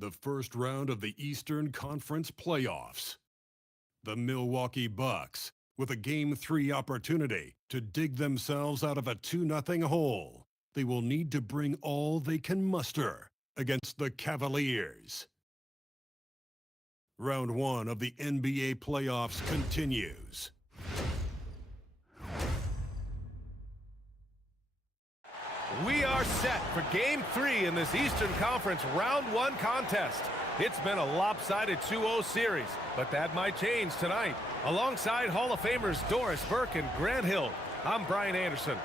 the first round of the Eastern Conference playoffs. The Milwaukee Bucks, with a Game 3 opportunity to dig themselves out of a 2-0 hole. They will need to bring all they can muster against the Cavaliers. Round 1 of the NBA playoffs continues. We are set for Game 3 in this Eastern Conference Round 1 contest. It's been a lopsided 2-0 series, but that might change tonight. Alongside Hall of Famers Doris Burke and Grant Hill, I'm Brian Anderson.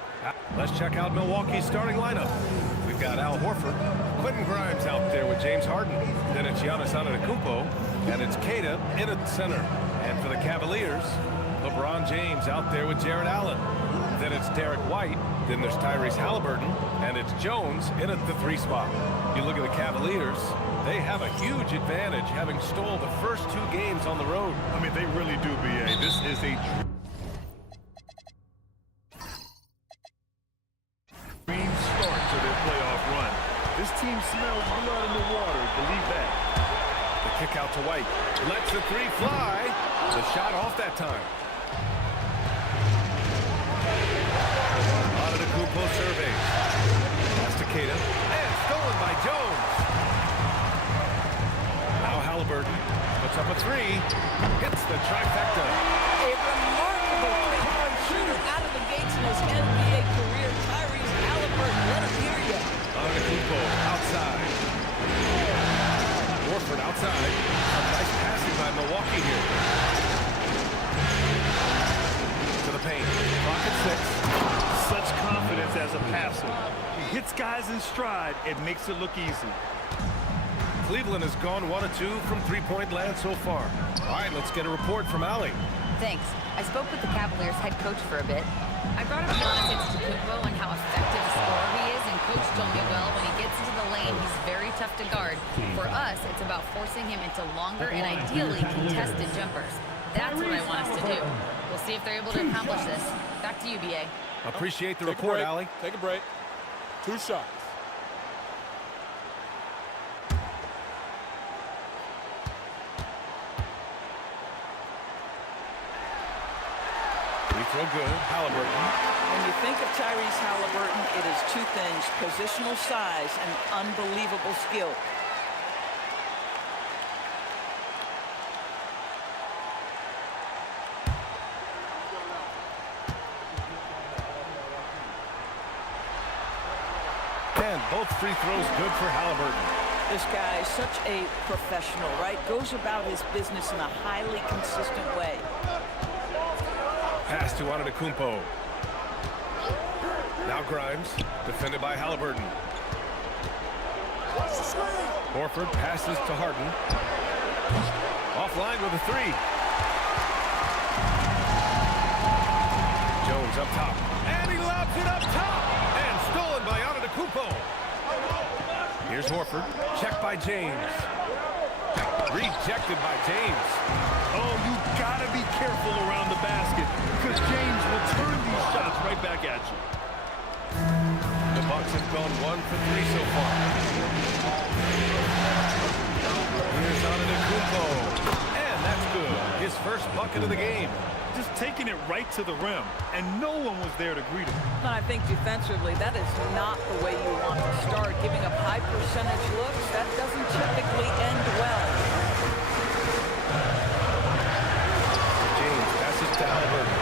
Let's check out Milwaukee's starting lineup. We've got Al Horford, Quentin Grimes out there with James Harden. Then it's Giannis Antetokounmpo, and it's Keita in at center. And for the Cavaliers, LeBron James out there with Jared Allen. Then it's Derek White. Then there's Tyrese Halliburton, and it's Jones in at the 3 spot. You look at the Cavaliers, they have a huge advantage having stole the first 2 games on the road. I mean, they really do, B.A. This is a dream start to their playoff run. This team smells blood in the water, believe that. The kick out to White. Lets the 3 fly. The shot off that time. Antetokounmpo surveys. Pass to Keita. And stolen by Jones. Now Halliburton puts up a 3. Hits the trifecta. A remarkable three-point shooter out of the gates in his NBA career. Tyrese Halliburton, let him hear you. Antetokounmpo outside. Horford outside. Some nice passing by Milwaukee here. To the paint. Clock at 6. Such confidence as a passer. He hits guys in stride. It makes it look easy. Cleveland has gone 1 of 2 from 3-point land so far. All right, let's get a report from Allie. Thanks. I spoke with the Cavaliers head coach for a bit. I brought up Giannis Antetokounmpo and how effective a scorer he is, and coach told me, well, when he gets into the lane, he's very tough to guard. For us, it's about forcing him into longer and ideally contested jumpers. That's what I want us to do. We'll see if they're able to accomplish this. Back to you, B.A. Appreciate the report, Allie. Take a break. 2 shots. Free throw good. Halliburton. When you think of Tyrese Halliburton, it is 2 things: positional size and unbelievable skill. And both free throws good for Halliburton. This guy is such a professional, right? Goes about his business in a highly consistent way. Pass to Antetokounmpo. Now Grimes, defended by Halliburton. Horford passes to Harden. Offline with a 3. Jones up top. And he lobs it up top. And stolen by Antetokounmpo. Here's Horford. Checked by James. Rejected by James. Oh, you gotta be careful around the basket because James will turn these shots right back at you. The Bucks have gone 1 for 3 so far. Here's Antetokounmpo. And that's good. His first bucket of the game. Just taking it right to the rim, and no one was there to greet him. And I think defensively, that is not the way you want to start. Giving up high percentage looks, that doesn't typically end well. James passes to Halliburton.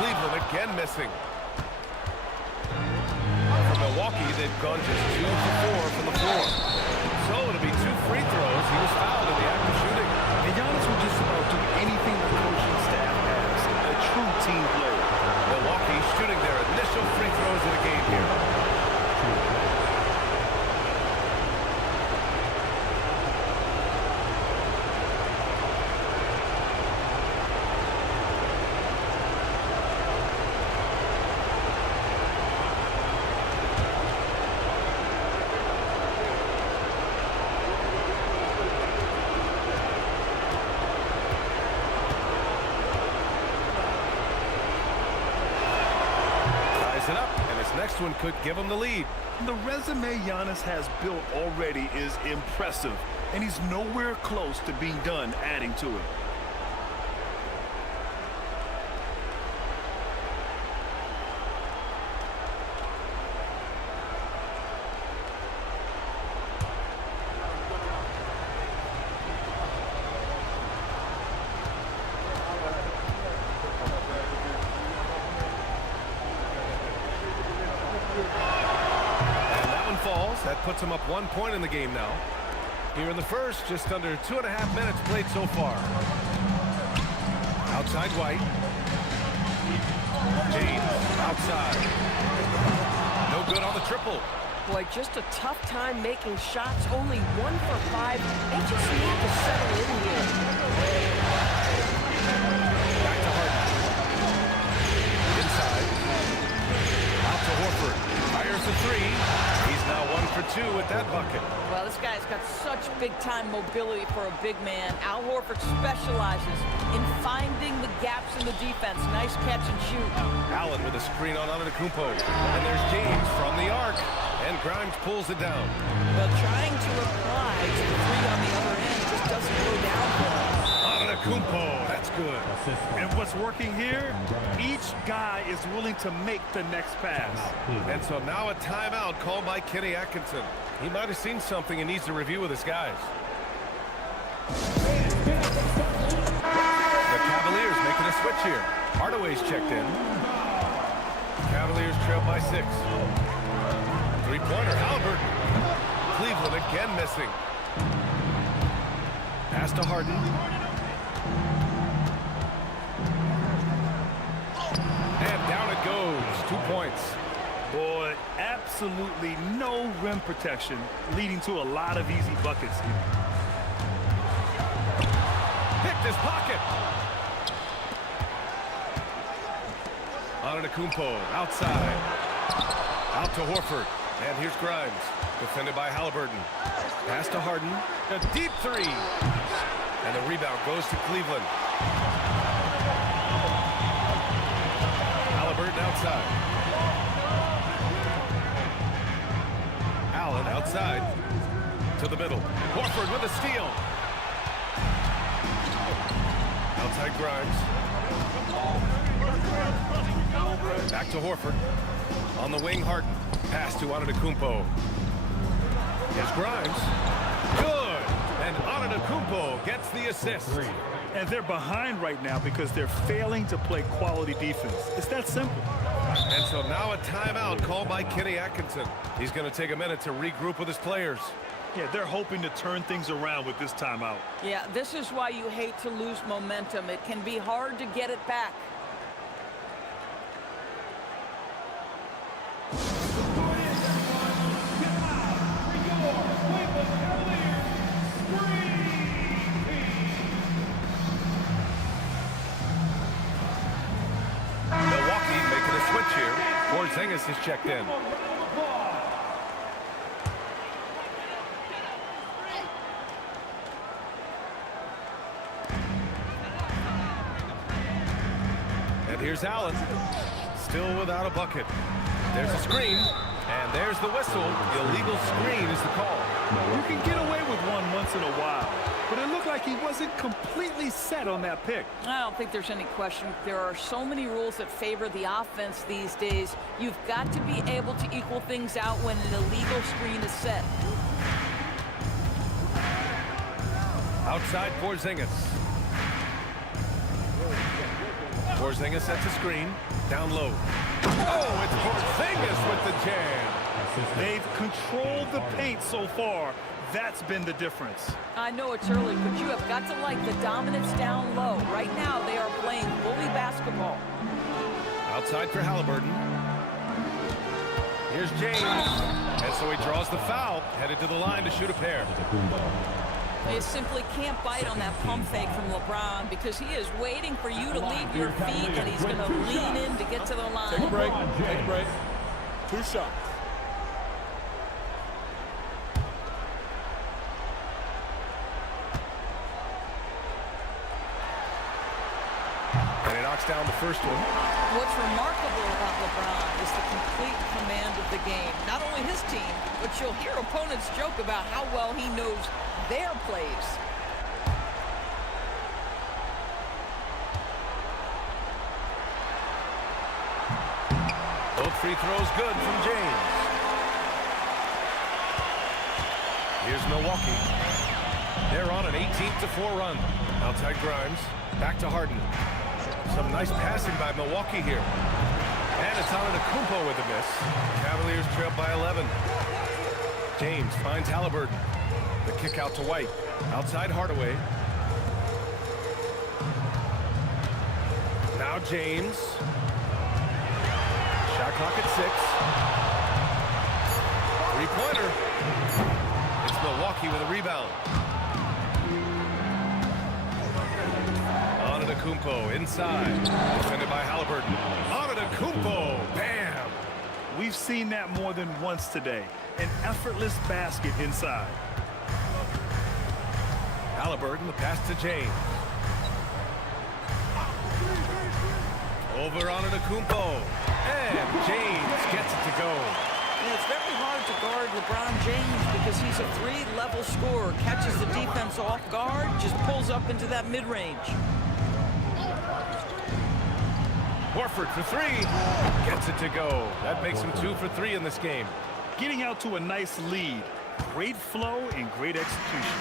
Cleveland again missing. For Milwaukee, they've gone just 2 for 4 from the floor. So it'll be 2 free throws. He was fouled in the act of shooting. And Giannis will just about do anything the coaching staff asks. A true team player. Milwaukee shooting their initial free throws of the game here. one could give him the lead. The resume Giannis has built already is impressive, and he's nowhere close to being done adding to it. That puts him up 1 point in the game now. Here in the first, just under 2.5 minutes played so far. Outside White. James outside. No good on the triple. Boy, just a tough time making shots. Only 1 for 5. They just need to settle in here. Back to Harden. Inside. Out to Horford. Fires the three. He's now 1 for 2 with that bucket. Well, this guy's got such big-time mobility for a big man. Al Horford specializes in finding the gaps in the defense. Nice catch and shoot. Allen with a screen on Antetokounmpo. And there's James from the arc. And Grimes pulls it down. But trying to reply to the three on the other end just doesn't go down for him. Antetokounmpo, that's good. And what's working here? Each guy is willing to make the next pass. And so now a timeout called by Kenny Atkinson. He might have seen something and needs to review with his guys. The Cavaliers making a switch here. Hardaway's checked in. Cavaliers trail by 6. Three-pointer, Halliburton. Cleveland again missing. Pass to Harden. And down it goes. 2 points. Boy, absolutely no rim protection, leading to a lot of easy buckets here. Picked his pocket. Antetokounmpo outside. Out to Horford. And here's Grimes. Defended by Halliburton. Pass to Harden. A deep three. And the rebound goes to Cleveland. Halliburton outside. Allen outside. To the middle. Horford with a steal. Outside Grimes. Back to Horford. On the wing, Harden. Pass to Antetokounmpo. Here's Grimes. Good. And Antetokounmpo gets the assist. And they're behind right now because they're failing to play quality defense. It's that simple. And so now a timeout called by Kenny Atkinson. He's going to take a minute to regroup with his players. Yeah, they're hoping to turn things around with this timeout. Yeah, this is why you hate to lose momentum. It can be hard to get it back. Milwaukee making a switch here. Porzingis is checked in. And here's Allen. Still without a bucket. There's a screen. And there's the whistle. The illegal screen is the call. You can get away with one once in a while, but it looked like he wasn't completely set on that pick. I don't think there's any question. There are so many rules that favor the offense these days. You've got to be able to equal things out when an illegal screen is set. Outside Porzingis. Porzingis sets a screen. Down low. Oh, it's Porzingis with the jam. They've controlled the paint so far. That's been the difference. I know it's early, but you have got to like the dominance down low. Right now, they are playing bully basketball. Outside for Halliburton. Here's James. And so he draws the foul. Headed to the line to shoot a pair. You simply can't bite on that pump fake from LeBron because he is waiting for you to leave your feet, and he's going to lean in to get to the line. Take a break. Take a break. 2 shots. And it knocks down the first one. What's remarkable about LeBron is the complete command of the game. Not only his team, but you'll hear opponents joke about how well he knows their plays. Both free throws good from James. Here's Milwaukee. They're on an 18-4 run. Outside Grimes. Back to Harden. Some nice passing by Milwaukee here. And it's on Antetokounmpo with a miss. Cavaliers trail by 11. James finds Halliburton. The kick out to White. Outside Hardaway. Now James. Shot clock at 6. Three-pointer. It's Milwaukee with a rebound. Antetokounmpo inside. Defended by Halliburton. Antetokounmpo. Bam! We've seen that more than once today. An effortless basket inside. Halliburton, the pass to James. Over Antetokounmpo. And James gets it to go. And it's very hard to guard LeBron James because he's a three-level scorer. Catches the defense off guard, just pulls up into that mid-range. Horford for three. Gets it to go. That makes him 2 for 3 in this game. Getting out to a nice lead. Great flow and great execution.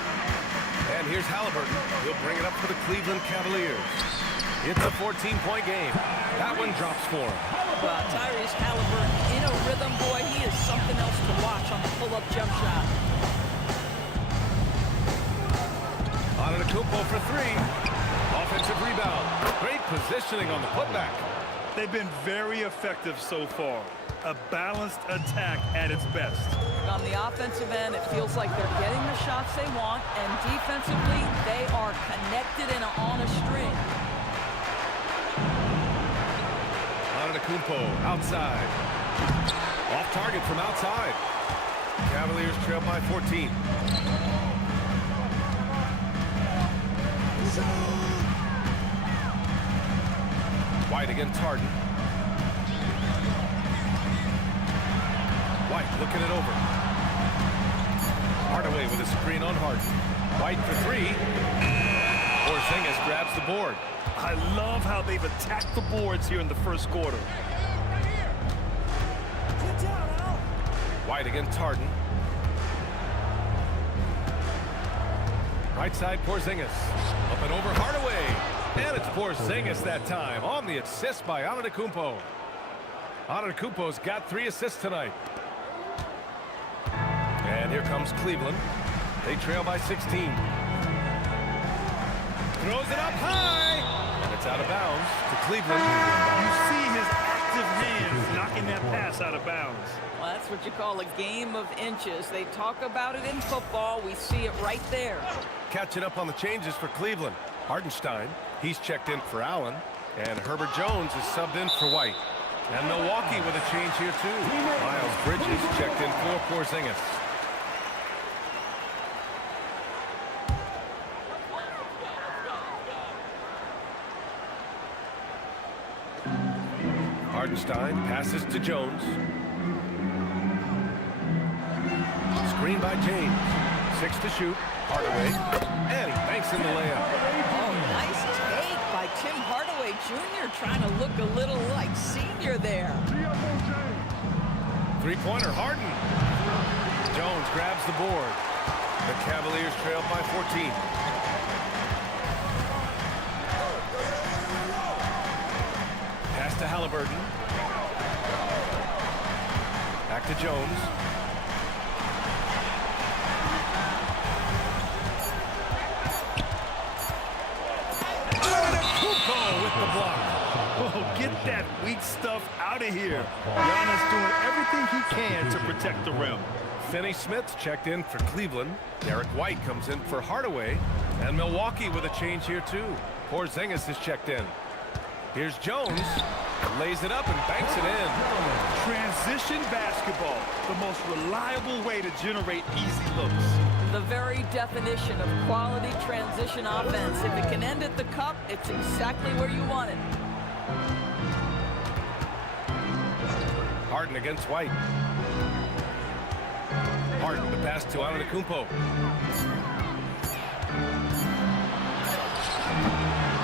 And here's Halliburton. He'll bring it up for the Cleveland Cavaliers. It's a 14-point game. That one drops for him. Tyrese Halliburton in a rhythm, boy. He is something else to watch on the pull-up jump shot. Antetokounmpo for 3. Offensive rebound. Great positioning on the putback. They've been very effective so far. A balanced attack at its best. On the offensive end, it feels like they're getting the shots they want, and defensively, they are connected and on a string. Antetokounmpo outside. Off target from outside. Cavaliers trail by 14. White against Harden. White looking it over. Hardaway with a screen on Harden. White for 3. Porzingis grabs the board. I love how they've attacked the boards here in the first quarter. White against Harden. Right side, Porzingis. Up and over Hardaway. And it's Porzingis that time on the assist by Antetokounmpo. Antetokounmpo's got 3 assists tonight. And here comes Cleveland. They trail by 16. Throws it up high. And it's out of bounds to Cleveland. You see his active hands knocking that pass out of bounds. Well, that's what you call a game of inches. They talk about it in football. We see it right there. Catching up on the changes for Cleveland. Hardenstein, he's checked in for Allen. And Herbert Jones is subbed in for White. And Milwaukee with a change here too. Miles Bridges checked in for Porzingis. Hardenstein passes to Jones. Screen by James. 6 to shoot. Hardaway. And he banks in the layup. Oh, nice take by Tim Hardaway Jr. trying to look a little like senior there. Three-pointer, Harden. Jones grabs the board. The Cavaliers trail by 14. Pass to Halliburton. Back to Jones. Antetokounmpo with the block. Oh, get that weak stuff out of here. Giannis doing everything he can to protect the rim. Finney Smith's checked in for Cleveland. Derek White comes in for Hardaway. And Milwaukee with a change here too. Porzingis is checked in. Here's Jones. Lays it up and banks it in. Transition basketball, the most reliable way to generate easy looks. The very definition of quality transition offense. If it can end at the cup, it's exactly where you want it. Harden against White. Harden, the pass to Antetokounmpo.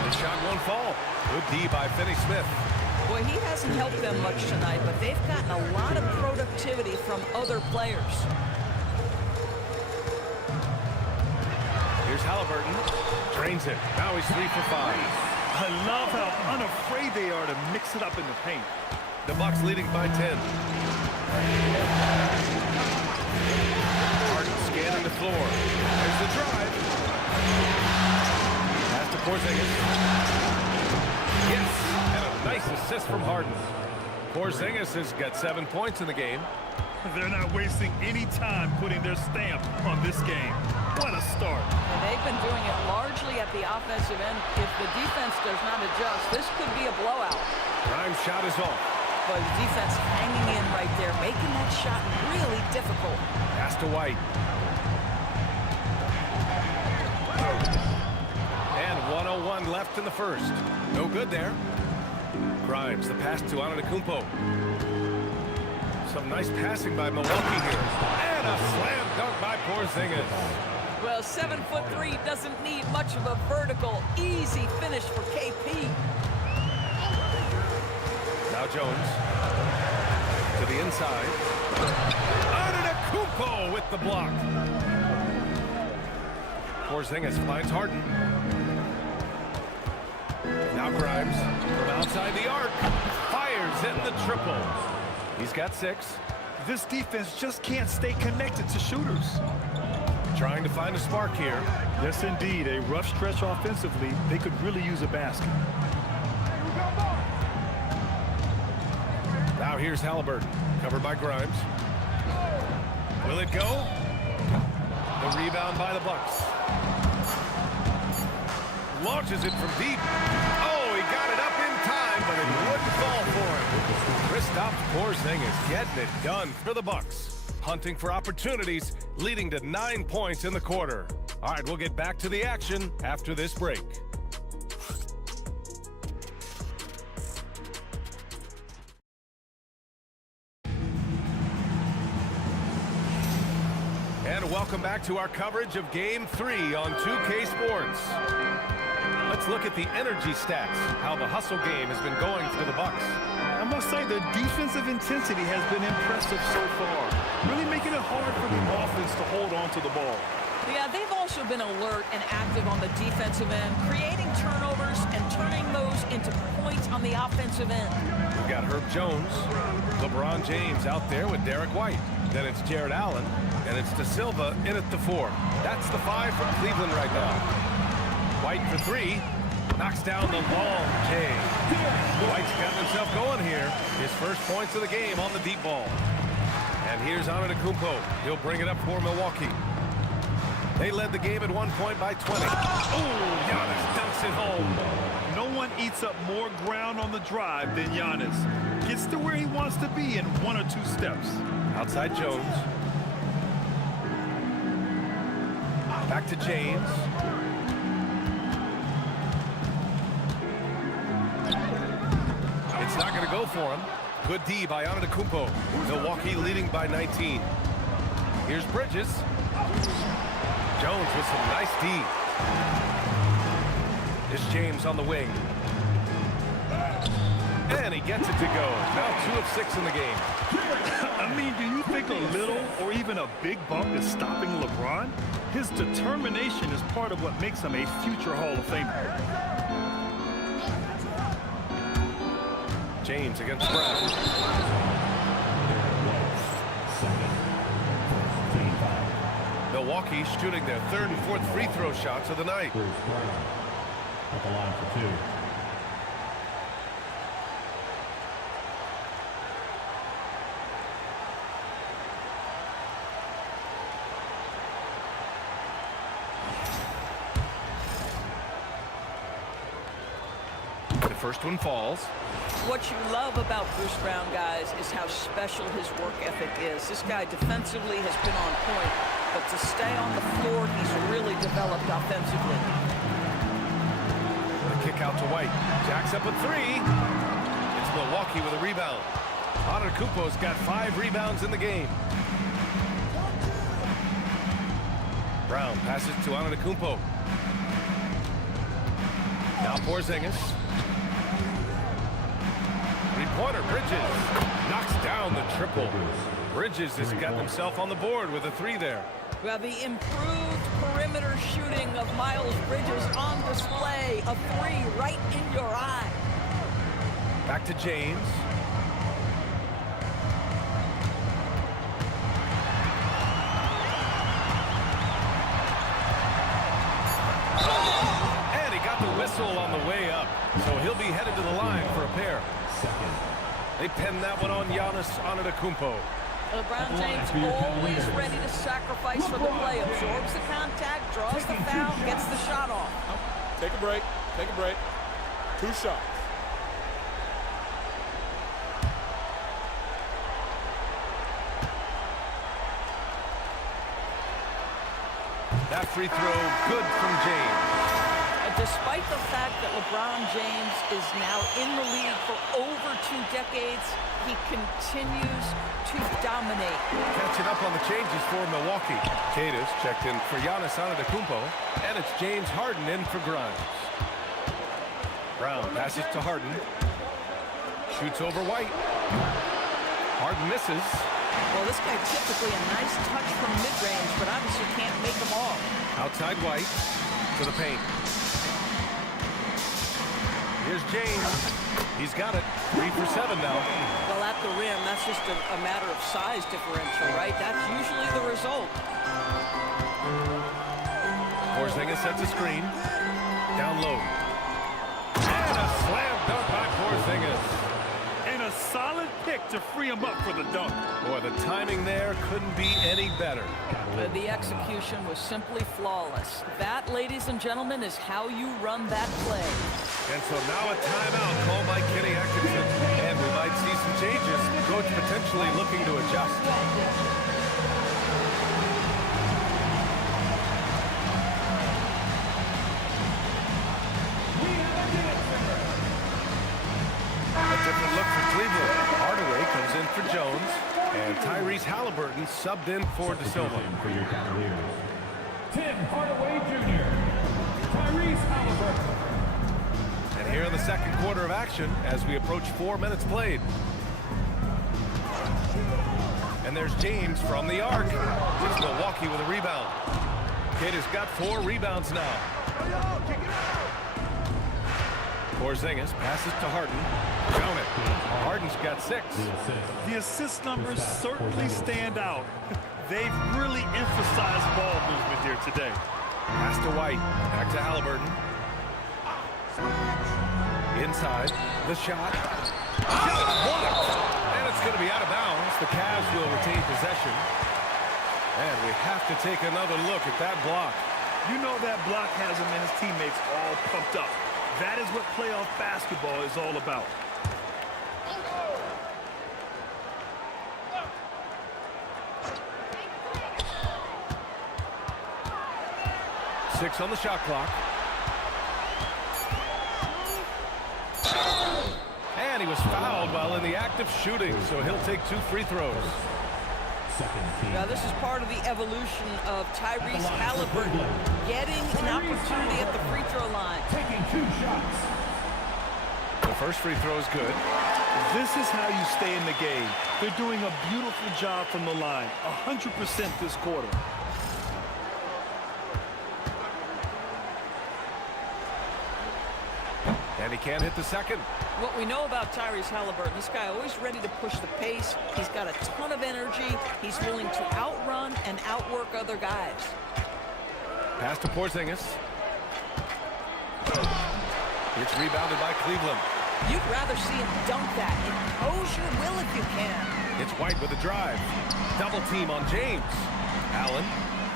The shot won't fall. Good D by Finney-Smith. Boy, he hasn't helped them much tonight, but they've gotten a lot of productivity from other players. Here's Halliburton. Drains it. Now he's 3 for 5. I love how unafraid they are to mix it up in the paint. The Bucks leading by 10. Harden scanning the floor. There's the drive. Pass to Porzingis. Yes, and a nice assist from Harden. Porzingis has got 7 points in the game. They're not wasting any time putting their stamp on this game. What a start. And they've been doing it largely at the offensive end. If the defense does not adjust, this could be a blowout. Grimes' shot is off. But the defense hanging in right there, making that shot really difficult. Pass to White. And 1:01 left in the first. No good there. Grimes, the pass to Antetokounmpo. Some nice passing by Milwaukee here. And a slam dunk by Porzingis. Well, 7'3" doesn't need much of a vertical. Easy finish for KP. Now Jones to the inside. Antetokounmpo with the block. Porzingis finds Harden. Now Grimes from outside the arc. Fires in the triple. He's got 6. This defense just can't stay connected to shooters. Trying to find a spark here. Yes, indeed. A rough stretch offensively. They could really use a basket. Now here's Halliburton, covered by Grimes. Will it go? The rebound by the Bucks. Launches it from deep. Oh, he got it up in time, but it wouldn't fall for him. Kristaps Porzingis getting it done for the Bucks. Hunting for opportunities, leading to 9 points in the quarter. All right, we'll get back to the action after this break. And welcome back to our coverage of Game 3 on 2K Sports. Let's look at the energy stats, how the hustle game has been going for the Bucks. I must say the defensive intensity has been impressive so far. Really making it hard for the offense to hold on to the ball. Yeah, they've also been alert and active on the defensive end, creating turnovers and turning those into points on the offensive end. We've got Herb Jones, LeBron James out there with Derek White. Then it's Jared Allen, and it's De Silva in at the 4. That's the 5 from Cleveland right now. White for 3. Knocks down the long J. White's got himself going here. His first points of the game on the deep ball. And here's Antetokounmpo. He'll bring it up for Milwaukee. They led the game at 1 point by 20. Oh, Giannis dunks it home. No one eats up more ground on the drive than Giannis. Gets to where he wants to be in 1 or 2 steps. Outside Jones. Back to James. It's not going to go for him. Good D by Antetokounmpo. Milwaukee leading by 19. Here's Bridges. Jones with some nice D. It's James on the wing. And he gets it to go. Now 2 of 6 in the game. I mean, do you think a little or even a big bump is stopping LeBron? His determination is part of what makes him a future Hall of Famer. James against Brown. Milwaukee shooting their 3rd and 4th free throw shots of the night. At the line for 2. The first one falls. What you love about Bruce Brown, guys, is how special his work ethic is. This guy defensively has been on point, but to stay on the floor, he's really developed offensively. The kick Kick out to White. Jacks up a three. It's Milwaukee with a rebound. Antetokounmpo's got 5 rebounds in the game. Brown passes to Antetokounmpo. Now Porzingis. Three-pointer, Bridges. Knocks down the triple. Bridges has got himself on the board with a 3 there. Well, the improved perimeter shooting of Miles Bridges on display. A 3 right in your eye. Back to James. And he got the whistle on the way up. So he'll be headed to the line for a pair. They pinned that one on Giannis Antetokounmpo. LeBron James always ready to sacrifice for the play. Absorbs the contact, draws the foul, gets the shot off. Take a break. Take a break. 2 shots. That free throw, good from James. Despite the fact that LeBron James is now in the league for over 2 decades, he continues to dominate. Catching up on the changes for Milwaukee. Cadiz checked in for Giannis Antetokounmpo, and it's James Harden in for Grimes. Brown passes to Harden. Shoots over White. Harden misses. Well, this guy typically a nice touch from mid-range, but obviously can't make them all. Outside White to the paint. Here's James. He's got it. 3 for 7 now. Well, at the rim, that's just a matter of size differential, right? That's usually the result. Porzingis sets a screen. Down low. And a slam dunk by Porzingis. And a solid pick to free him up for the dunk. Boy, the timing there couldn't be any better. The execution was simply flawless. That, ladies and gentlemen, is how you run that play. And so now a timeout called by Kenny Atkinson. And we might see some changes. Coach potentially looking to adjust. A different look for Cleveland. Hardaway comes in for Jones. And Tyrese Halliburton subbed in for De Silva. For your Cavaliers, Tim Hardaway Jr., Tyrese Halliburton. And here in the second quarter of action as we approach 4 minutes played. And there's James from the arc. It's Milwaukee with a rebound. Kid has got 4 rebounds now. Porzingis passes to Harden. Count it. Harden's got 6. The assist numbers certainly stand out. They've really emphasized ball movement here today. Pass to White. Back to Halliburton. Inside. The shot. Shot blocked. And it's going to be out of bounds. The Cavs will retain possession. And we have to take another look at that block. You know that block has him and his teammates all pumped up. That is what playoff basketball is all about. Six on the shot clock. And he was fouled while in the act of shooting, so he'll take 2 free throws. Now, this is part of the evolution of Tyrese Halliburton getting an opportunity at the free throw line. Taking 2 shots. The first free throw is good. This is how you stay in the game. They're doing a beautiful job from the line. 100% this quarter. And he can't hit the second. What we know about Tyrese Halliburton, this guy always ready to push the pace. He's got a ton of energy. He's willing to outrun and outwork other guys. Pass to Porzingis. It's rebounded by Cleveland. You'd rather see him dunk that. Impose your will if you can. It's White with a drive. Double team on James. Allen.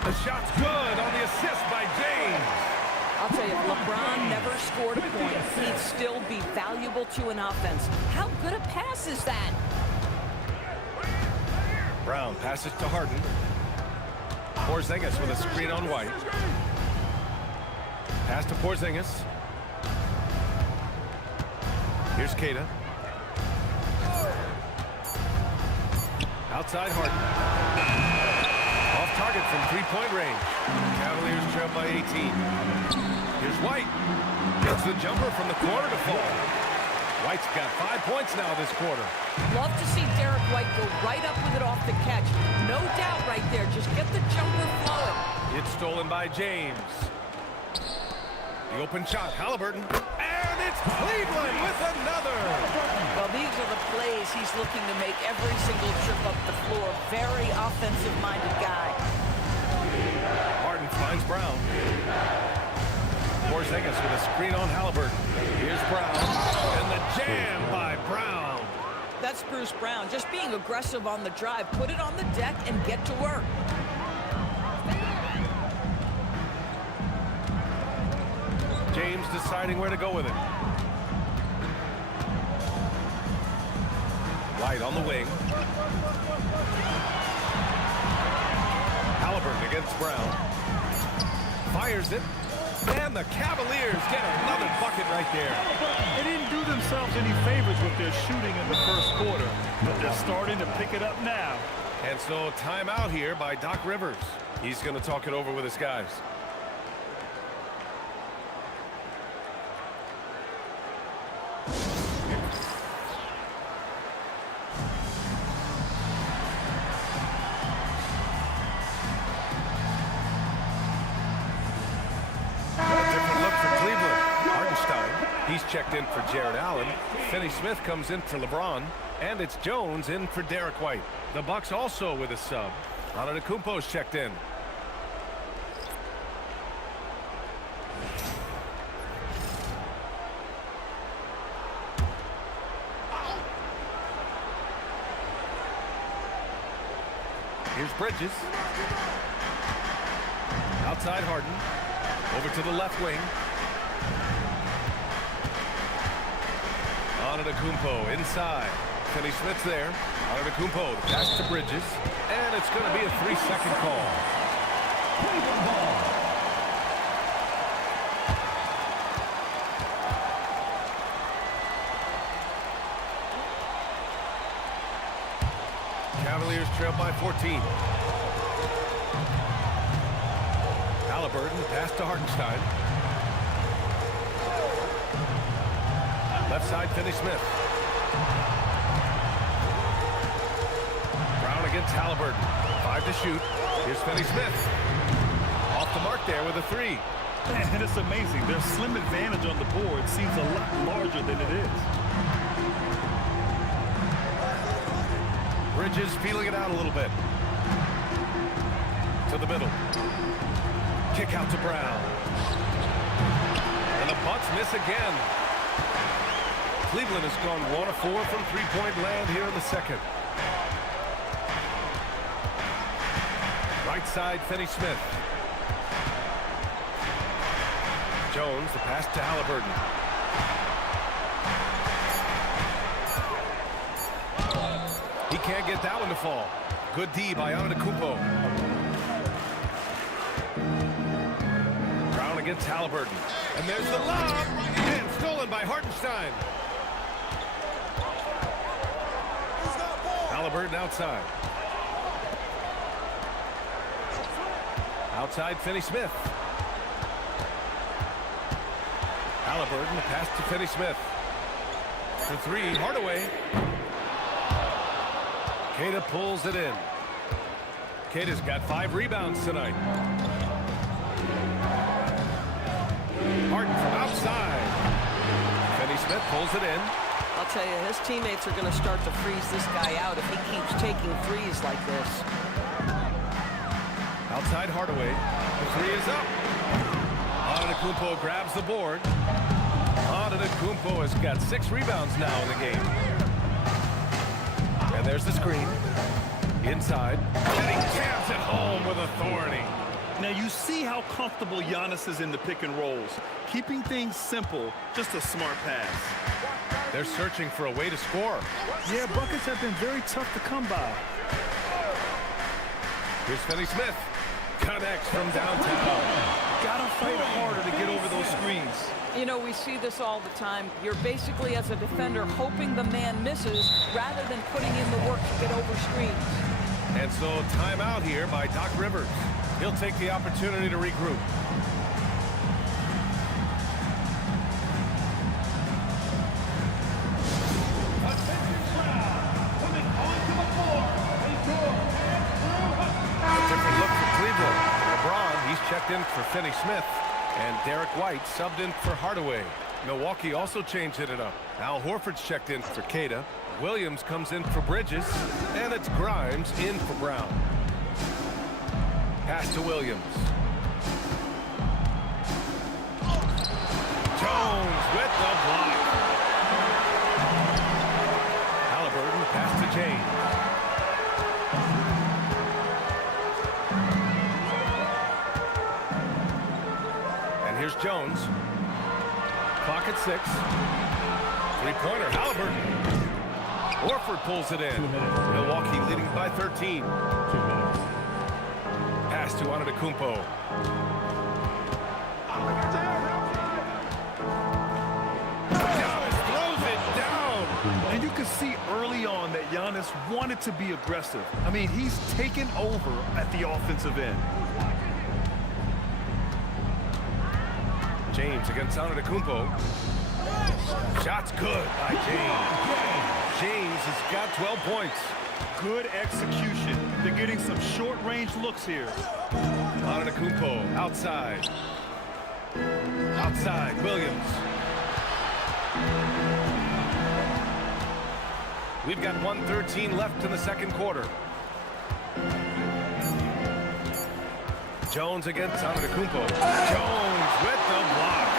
The shot's good on the assist by James. I'll tell you, if LeBron never scored a point, he'd still be valuable to an offense. How good a pass is that? Brown passes to Harden. Porzingis with a screen on White. Pass to Porzingis. Here's Keita. Outside Harden. Off target from three-point range. Cavaliers trail by 18. Here's White. Gets the jumper from the corner to fall. White's got 5 points now this quarter. Love to see Derek White go right up with it off the catch. No doubt right there. Just get the jumper flowing. It's stolen by James. The open shot, Halliburton. And it's Cleveland with another. Well, these are the plays he's looking to make every single trip up the floor. Very offensive-minded guy. Harden finds Brown. Porzingis with a screen on Halliburton. Here's Brown. And the jam by Brown. That's Bruce Brown. Just being aggressive on the drive. Put it on the deck and get to work. James deciding where to go with it. White on the wing. Halliburton against Brown. Fires it. And the Cavaliers get another bucket right there. They didn't do themselves any favors with their shooting in the first quarter, but they're starting to pick it up now. And so timeout here by Doc Rivers. He's going to talk it over with his guys. He's checked in for Jared Allen. Finney Smith comes in for LeBron. And it's Jones in for Derek White. The Bucks also with a sub. Antetokounmpo's checked in. Here's Bridges. Outside Harden. Over to the left wing. Antetokounmpo inside. Finney Smith's there. Antetokounmpo, the pass to Bridges. And it's going to be a 3-second call. Cavaliers trail by 14. Halliburton, the pass to Hartenstein. Left side, Finney Smith. Brown against Halliburton. 5 to shoot. Here's Finney Smith. Off the mark there with a 3. And it's amazing. Their slim advantage on the board seems a lot larger than it is. Bridges feeling it out a little bit. To the middle. Kick out to Brown. And the Bucks miss again. Cleveland has gone 1 of 4 from three-point land here in the second. Right side, Finney Smith. Jones, the pass to Halliburton. He can't get that one to fall. Good D by Antetokounmpo. Brown against Halliburton. And there's the lob. And stolen by Hartenstein. Halliburton outside. Outside, Finney Smith. Halliburton, the pass to Finney Smith. For 3, Hardaway. Keita pulls it in. Keita's got 5 rebounds tonight. Harden from outside. Finney Smith pulls it in. I'll tell you, his teammates are going to start to freeze this guy out if he keeps taking threes like this. Outside Hardaway. The 3 is up. Antetokounmpo grabs the board. Antetokounmpo has got 6 rebounds now in the game. And there's the screen. Inside. And he jams it home with authority. Now you see how comfortable Giannis is in the pick and rolls. Keeping things simple, just a smart pass. They're searching for a way to score. Yeah, buckets have been very tough to come by. Here's Finney Smith. Connects from downtown. Gotta fight harder to get over those screens. You know, we we see this all the time. You're basically, as a defender, hoping the man misses rather than putting in the work to get over screens. And so timeout here by Doc Rivers. He'll take the opportunity to regroup. Checked in for Finney Smith, and Derek White subbed in for Hardaway. Milwaukee also changed it up. Al Horford's checked in for Cada. Williams comes in for Bridges, and it's Grimes in for Brown. Pass to Williams. Jones with the block. Halliburton pass to James. Here's Jones. Clock at 6. Three-pointer, Halliburton. Horford pulls it in. Milwaukee leading by 13. Pass to Antetokounmpo. Giannis throws it down. And you can see early on that Giannis wanted to be aggressive. I mean, he's taken over at the offensive end. James against Antetokounmpo. Shot's good by James. James has got 12 points. Good execution. They're getting some short-range looks here. Antetokounmpo outside. Outside, Williams. We've got 1:13 left in the second quarter. Jones against Antetokounmpo. Jones with the block.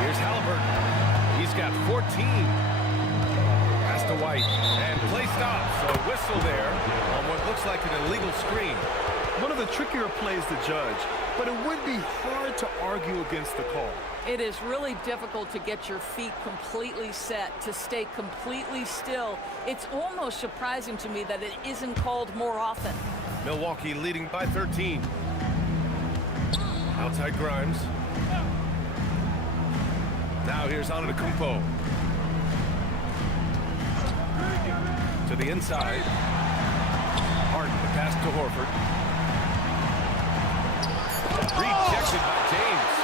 Here's Halliburton. He's got 14. Pass to White. And play stops. So a whistle there on what looks like an illegal screen. One of the trickier plays to judge, but it would be hard to argue against the call. It is really difficult to get your feet completely set, to stay completely still. It's almost surprising to me that it isn't called more often. Milwaukee leading by 13. Outside Grimes. Now here's Antetokounmpo. To the inside. Harden, the pass to Horford. Rejected by James.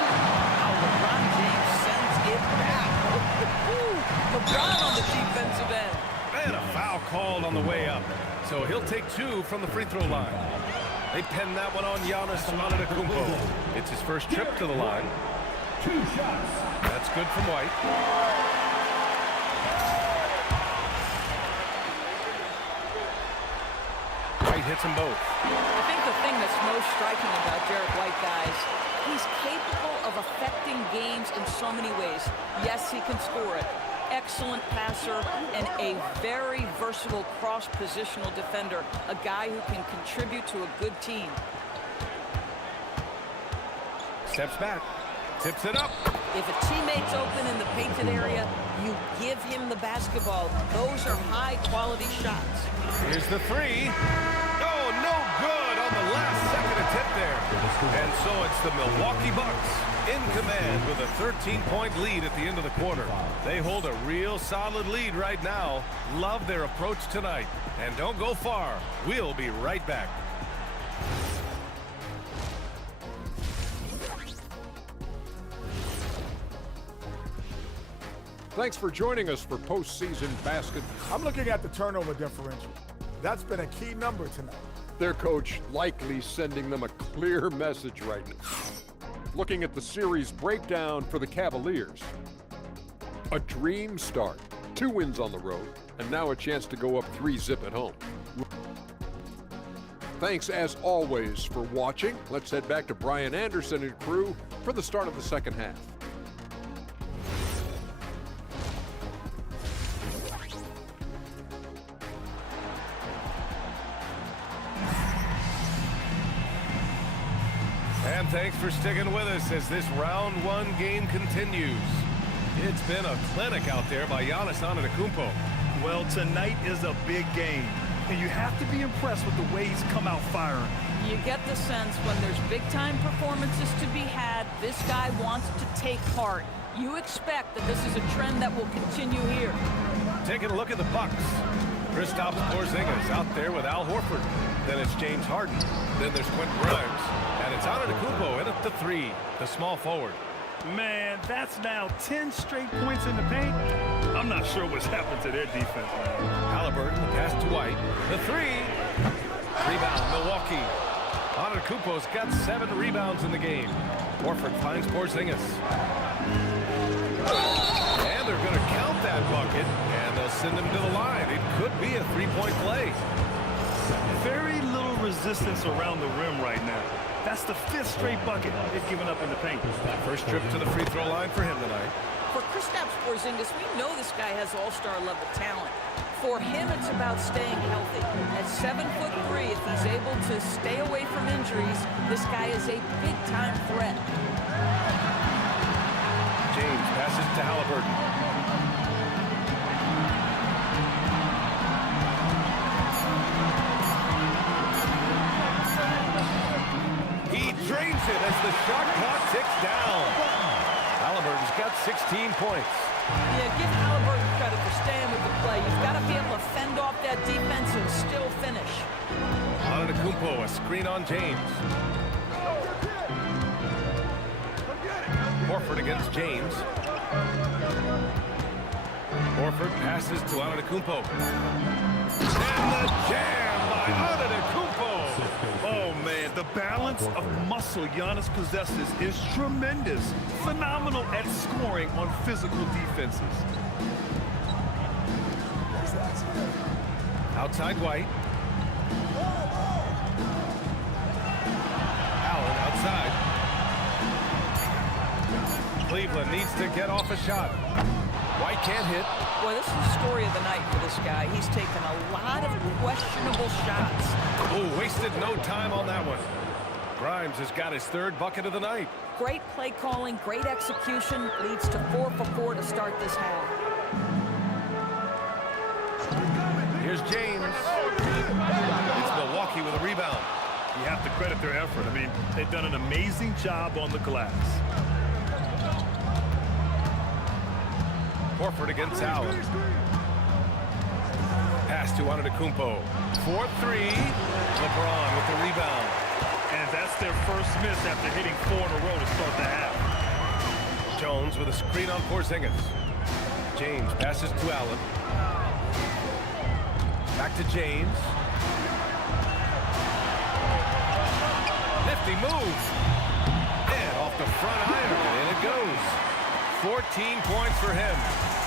LeBron James sends it back. LeBron on the defensive end. And a foul called on the way up. So he'll take 2 from the free throw line. They pen that one on Giannis Antetokounmpo. It's his first trip to the line. 2 shots. That's good from White. White hits them both. I think the thing that's most striking about Derek White, guys, he's capable of affecting games in so many ways. Yes, he can score it. Excellent passer and a very versatile cross-positional defender, a guy who can contribute to a good team. Steps back, tips it up. If a teammate's open in the painted area, you give him the basketball. Those are high-quality shots. Here's the 3. Oh, no good on the last second attempt there. And so it's the Milwaukee Bucks in command with a 13-point lead at the end of the quarter. They hold a real solid lead right now. Love their approach tonight. And don't go far. We'll be right back. Thanks for joining us for postseason basketball. I'm looking at the turnover differential. That's been a key number tonight. Their coach likely sending them a clear message right now. Looking at the series breakdown for the Cavaliers. A dream start. 2 wins on the road, and now a chance to go up 3-zip at home. Thanks as always for watching. Let's head back to Brian Anderson and crew for the start of the second half. And thanks for sticking with us as this round 1 game continues. It's been a clinic out there by Giannis Antetokounmpo. Well, tonight is a big game, and you have to be impressed with the way he's come out firing. You get the sense when there's big-time performances to be had, this guy wants to take part. You expect that this is a trend that will continue here. Taking a look at the Bucks. Kristaps Porzingis out there with Al Horford. Then it's James Harden. Then there's Quentin Grimes. And it's Antetokounmpo in at the 3, the small forward. Man, that's now 10 straight points in the paint. I'm not sure what's happened to their defense, man. Halliburton, the pass to White. The 3. Rebound, Milwaukee. Antetokounmpo's got 7 rebounds in the game. Horford finds Porzingis. And they're going to count that bucket, and they'll send him to the line. It could be a 3-point play. Very little resistance around the rim right now. That's the 5th straight bucket they've given up in the paint. First trip to the free throw line for him tonight. For Kristaps Porzingis, we know this guy has all-star level talent. For him, it's about staying healthy. At 7'3", if he's able to stay away from injuries, this guy is a big-time threat. James passes to Halliburton. He drains it as the shot clock ticks down. Halliburton's got 16 points. Yeah, give Halliburton credit for staying with the play. You've got to be able to fend off that defense and still finish. Antetokounmpo, a screen on James. Horford against James. Horford passes to Antetokounmpo. And the jam by Antetokounmpo. Oh, man, the balance of muscle Giannis possesses is tremendous. Phenomenal at scoring on physical defenses. Outside White. Allen outside. Cleveland needs to get off a shot. White can't hit. Boy, this is the story of the night for this guy. He's taken a lot of questionable shots. Oh, wasted no time on that one. Grimes has got his 3rd bucket of the night. Great play calling, great execution, leads to 4 for 4 to start this half. Here's James. It's Milwaukee with a rebound. You have to credit their effort. I mean, they've done an amazing job on the glass. Horford against Allen. Pass to Antetokounmpo. 4-3. LeBron with the rebound. And that's their first miss after hitting 4 in a row to start the half. Jones with a screen on Porzingis. James passes to Allen. Back to James. Nifty move. And off the front iron, and it goes. 14 points for him.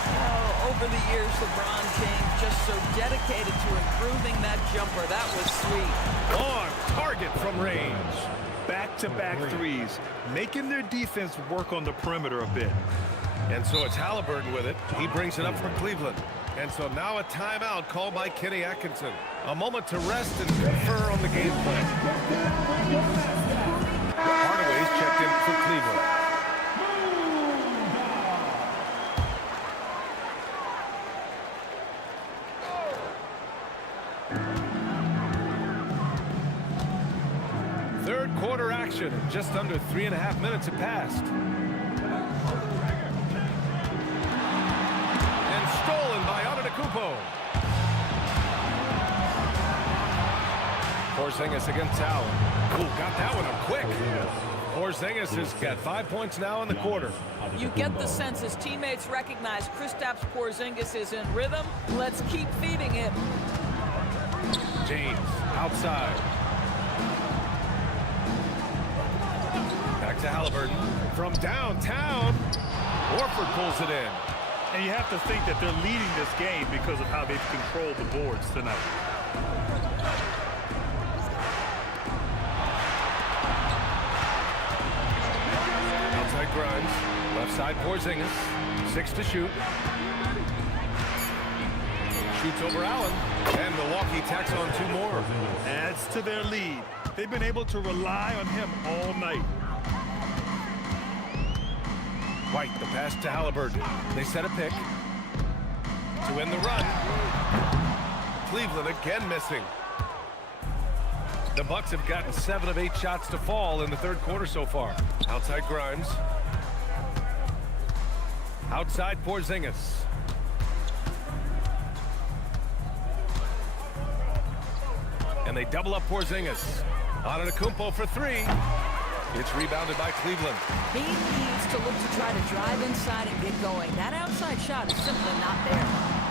Oh, over the years, LeBron came just so dedicated to improving that jumper. That was sweet. On target from range. Back-to-back threes, making their defense work on the perimeter a bit. And so it's Halliburton with it. He brings it up for Cleveland. And so now a timeout called by Kenny Atkinson. A moment to rest and confer on the game plan. Hardaway's checked in for Cleveland. Third quarter action. Just under 3.5 minutes have passed. And stolen by Antetokounmpo. Porzingis against Allen. Ooh, got that one up quick. Porzingis has got 5 points now in the quarter. You get the sense his teammates recognize Kristaps Porzingis is in rhythm. Let's keep feeding him. James outside. Back to Halliburton. From downtown, Horford pulls it in. And you have to think that they're leading this game because of how they've controlled the boards tonight. Outside Grimes. Left side Porzingis. 6 to shoot. Shoots over Allen. And Milwaukee tacks on 2 more. Adds to their lead. They've been able to rely on him all night. White, the pass to Halliburton. They set a pick to win the run. Cleveland again missing. The Bucks have gotten 7 of 8 shots to fall in the third quarter so far. Outside Grimes. Outside Porzingis. And they double up Porzingis. Antetokounmpo for 3. It's rebounded by Cleveland. He needs to look to try to drive inside and get going. That outside shot is simply not there.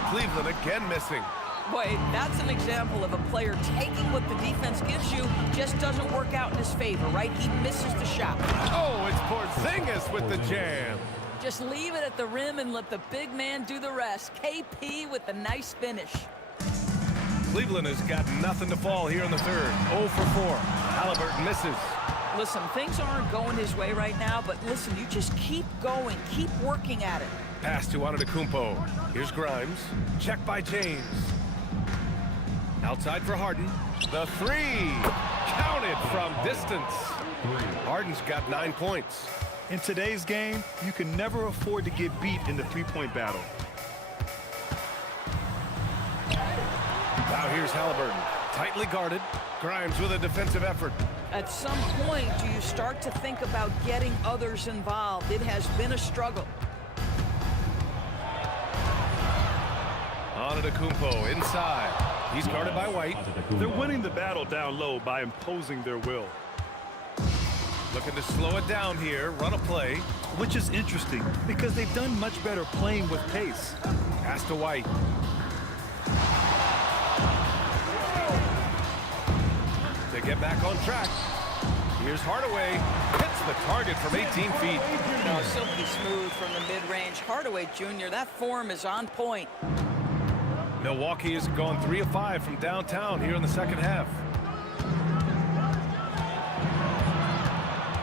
Cleveland again missing. Boy, that's an example of a player taking what the defense gives you, just doesn't work out in his favor, right? He misses the shot. Oh, it's Porzingis with the jam. Just leave it at the rim and let the big man do the rest. KP with a nice finish. Cleveland has got nothing to fall here in the third. 0 for 4. Halliburton misses. Listen, things aren't going his way right now, but listen, you just keep going, keep working at it. Pass to Antetokounmpo. Here's Grimes. Check by James. Outside for Harden. The 3. Counted from distance. Harden's got 9 points. In today's game, you can never afford to get beat in the three-point battle. Now here's Halliburton. Tightly guarded. Grimes with a defensive effort. At some point, do you start to think about getting others involved? It has been a struggle. Antetokounmpo inside. He's guarded by White. They're winning the battle down low by imposing their will. Looking to slow it down here, run a play. Which is interesting because they've done much better playing with pace. Pass to White. To get back on track. Here's Hardaway. Hits the target from 18 feet. No, silky smooth from the mid-range. Hardaway Jr., that form is on point. Milwaukee has gone 3 of 5 from downtown here in the second half.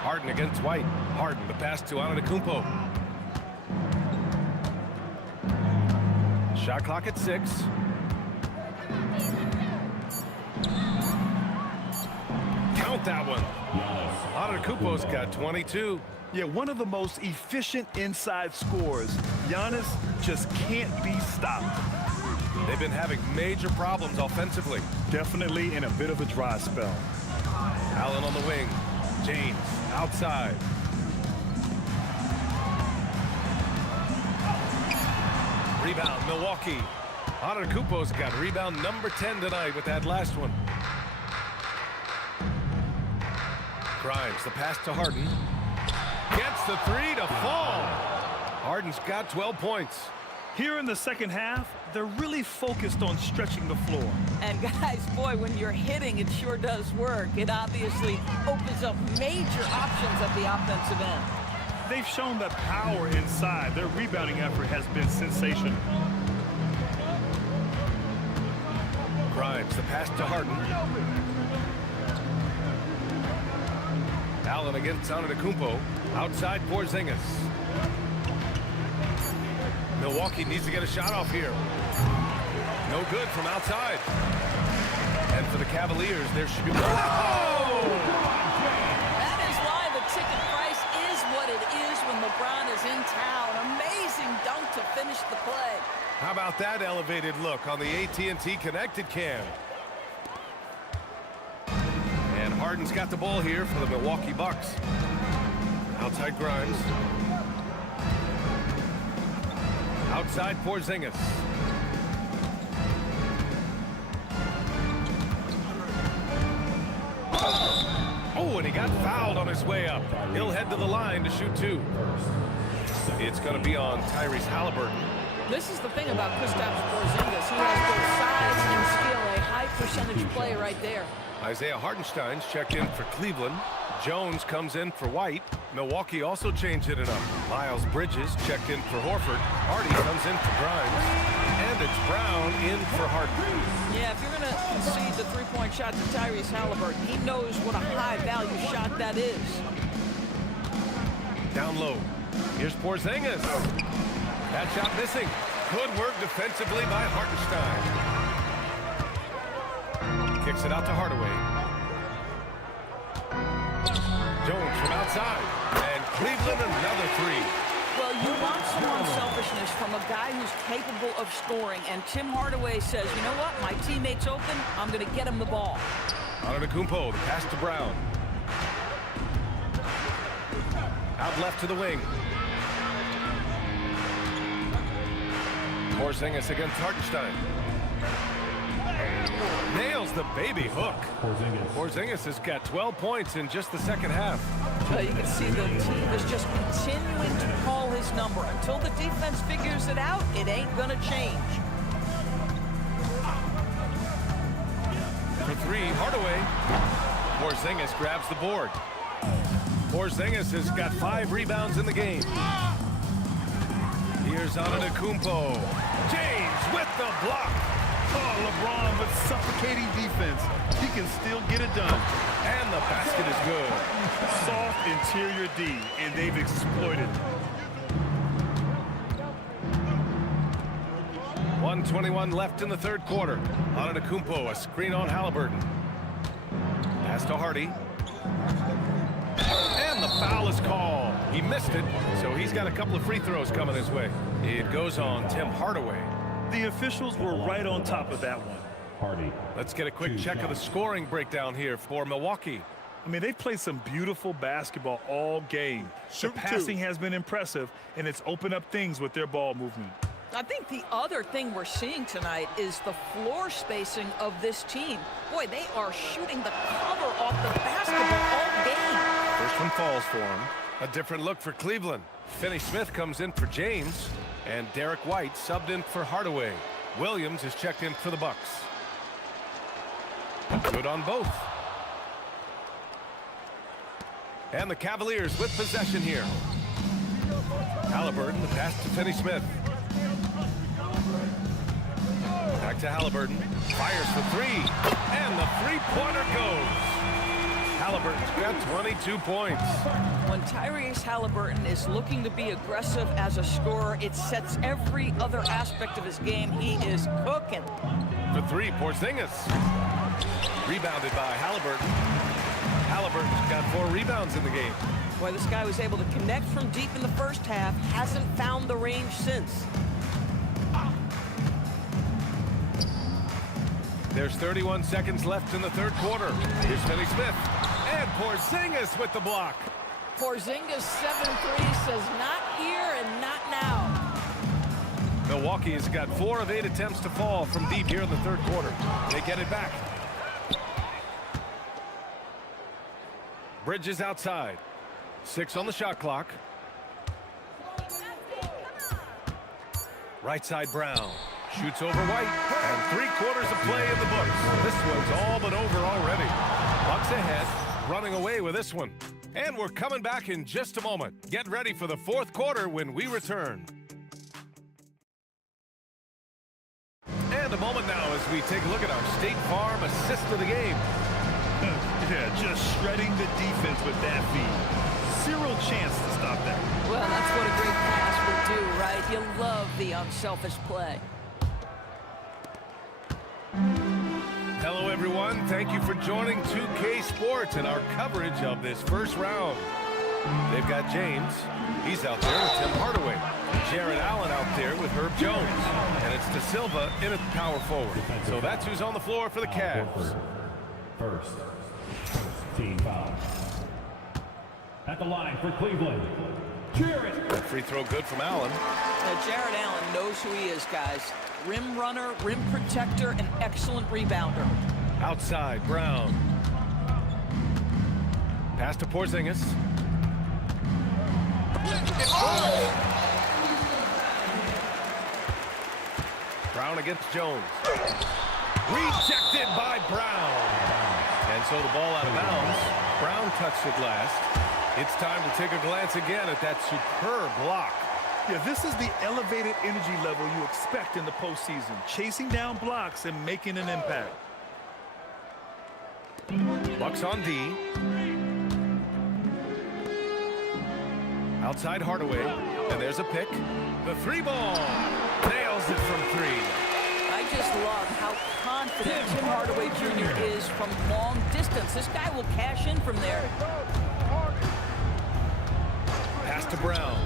Harden against White. Harden, the pass to Antetokounmpo. Shot clock at 6. Count that one. Antetokounmpo's got 22. Yeah, one of the most efficient inside scorers. Giannis just can't be stopped. They've been having major problems offensively. Definitely in a bit of a dry spell. Allen on the wing. James outside. Rebound, Milwaukee. Antetokounmpo's got rebound number 10 tonight with that last one. Grimes, the pass to Harden. Gets the 3 to fall. Harden's got 12 points. Here in the second half, they're really focused on stretching the floor. And guys, boy, when you're hitting, it sure does work. It obviously opens up major options at the offensive end. They've shown that power inside. Their rebounding effort has been sensational. Grimes, the pass to Harden. Allen against Antetokounmpo. Outside Porzingis. Milwaukee needs to get a shot off here. No good from outside. And for the Cavaliers, there should be... Oh! That is why the ticket price is what it is when LeBron is in town. Amazing dunk to finish the play. How about that elevated look on the AT&T Connected Cam? And Harden's got the ball here for the Milwaukee Bucks. Outside Grimes. Outside Porzingis. Oh, and he got fouled on his way up. He'll head to the line to shoot 2. It's going to be on Tyrese Halliburton. This is the thing about Kristaps Porzingis. He has both size and skill, a high percentage play right there. Isaiah Hartenstein's checked in for Cleveland. Jones comes in for White. Milwaukee also changed it up. Miles Bridges checked in for Horford. Hardy comes in for Grimes. And it's Brown in for Harden. Yeah, if you're going to concede the three-point shot to Tyrese Halliburton, he knows what a high-value shot that is. Down low. Here's Porzingis. That shot missing. Good work defensively by Hartenstein. Kicks it out to Hardaway. Jones from outside. And Cleveland another 3. Well, you want some unselfishness from a guy who's capable of scoring. And Tim Hardaway says, you know what? My teammate's open. I'm going to get him the ball. Antetokounmpo, the pass to Brown. Out left to the wing. Porzingis against Hartenstein. Nails the baby hook. Porzingis has got 12 points in just the second half. You can see the team is just continuing to call his number. Until the defense figures it out, it ain't going to change. For three, Hardaway. Porzingis grabs the board. Porzingis has got 5 rebounds in the game. Here's Antetokounmpo. James with the block. Oh, LeBron with suffocating defense. He can still get it done. And the basket is good. Soft interior D, and they've exploited it. 1:21 left in the third quarter. Antetokounmpo, a screen on Halliburton. Pass to Hardy. And the foul is called. He missed it, so he's got a couple of free throws coming his way. It goes on Tim Hardaway. The officials were right on top of that one. Let's get a quick check of the scoring breakdown here for Milwaukee. I mean, they've played some beautiful basketball all game. The passing has been impressive, and it's opened up things with their ball movement. I think the other thing we're seeing tonight is the floor spacing of this team. Boy, they are shooting the cover off the basketball all game. First one falls for him. A different look for Cleveland. Finney Smith comes in for James, and Derek White subbed in for Hardaway. Williams is checked in for the Bucks. Good on both. And the Cavaliers with possession here. Halliburton, the pass to Finney Smith. Back to Halliburton. Fires for three. And the three-pointer goes. Halliburton's got 22 points. When Tyrese Halliburton is looking to be aggressive as a scorer, it sets every other aspect of his game. He is cooking. For three, Porzingis. Rebounded by Halliburton. Halliburton's got 4 rebounds in the game. Boy, this guy was able to connect from deep in the first half. Hasn't found the range since. There's 31 seconds left in the third quarter. Here's Finney Smith. And Porzingis with the block. Porzingis 7-3 says not here and not now. Milwaukee has got 4 of 8 attempts to fall from deep here in the third quarter. They get it back. Bridges outside. 6 on the shot clock. Right side Brown. Shoots over White. And 3/4 of play in the books. This one's all but over already. Bucks ahead. Running away with this one. And we're coming back in just a moment. Get ready for the fourth quarter when we return. And a moment now as we take a look at our State Farm assist of the game. Yeah, just shredding the defense with that feed. Zero chance to stop that. Well, that's what a great pass would do, right? You love the unselfish play. Hello, everyone. Thank you for joining 2K Sports and our coverage of this first round. They've got James. He's out there with Tim Hardaway. Jared Allen out there with Herb Jones. And it's De Silva in at power forward. So that's who's on the floor for the Cavs. First team foul. At the line for Cleveland, Jared. That free throw good from Allen. Jared Allen knows who he is, guys. Rim runner, rim protector, and excellent rebounder. Outside, Brown. Pass to Porzingis. Brown against Jones. Rejected by Brown. And so the ball out of bounds. Brown touched it last. It's time to take a glance again at that superb block. Yeah, this is the elevated energy level you expect in the postseason. Chasing down blocks and making an impact. Bucks on D. Outside Hardaway. And there's a pick. The 3-ball. Nails it from 3. I just love how confident Tim Hardaway Jr. is from long distance. This guy will cash in from there. Pass to Brown.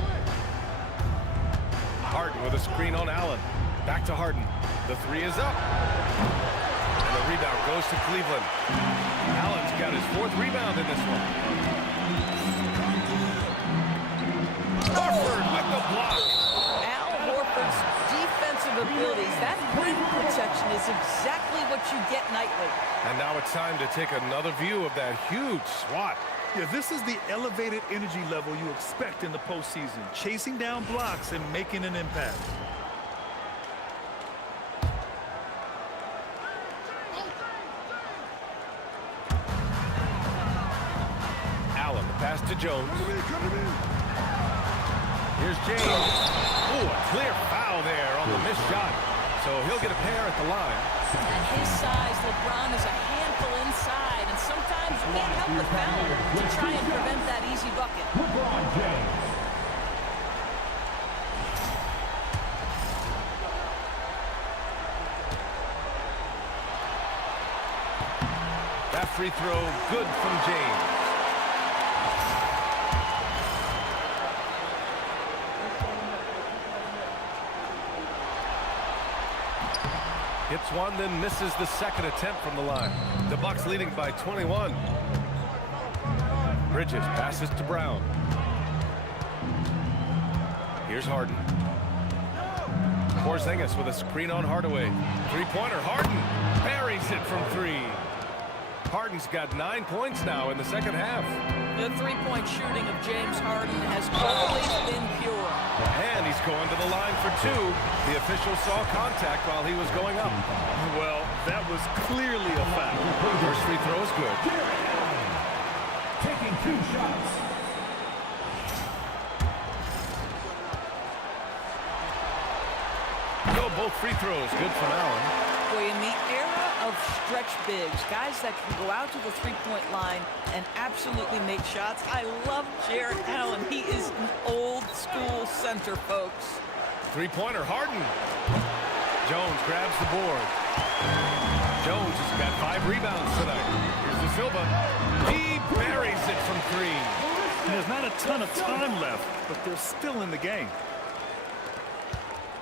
Harden with a screen on Allen. Back to Harden. The 3 is up. And the rebound goes to Cleveland. Allen's got his 4th rebound in this one. Horford with the block. Al Horford's defensive abilities, that rim protection is exactly what you get nightly. And now it's time to take another view of that huge swat. Yeah, this is the elevated energy level you expect in the postseason, chasing down blocks and making an impact. Allen, the pass to Jones. Here's James. Oh, a clear foul there on the missed shot. So he'll get a pair at the line. At his size, LeBron is a handful inside, and sometimes you can't help but foul him to try and prevent that easy bucket. LeBron James. That free throw good from James. Hits one, then misses the 2nd attempt from the line. The Bucks leading by 21. Bridges passes to Brown. Here's Harden. Porzingis with a screen on Hardaway. Three-pointer, Harden buries it from 3. Harden's got 9 points now in the 2nd half. The three-point shooting of James Harden has always been pure. And he's going to the line for 2. The official saw contact while he was going up. Well, that was clearly a foul. First free throw is good. Taking 2 shots. No, both free throws good from Allen. Boy, in the era of stretch bigs, guys that can go out to the three-point line and absolutely make shots, I love Jarrett Allen. He is an old-school center, folks. Three-pointer, Harden. Jones grabs the board. Jones has got 5 rebounds tonight. Here's De Silva. He buries it from 3. There's not a ton of time left, but they're still in the game.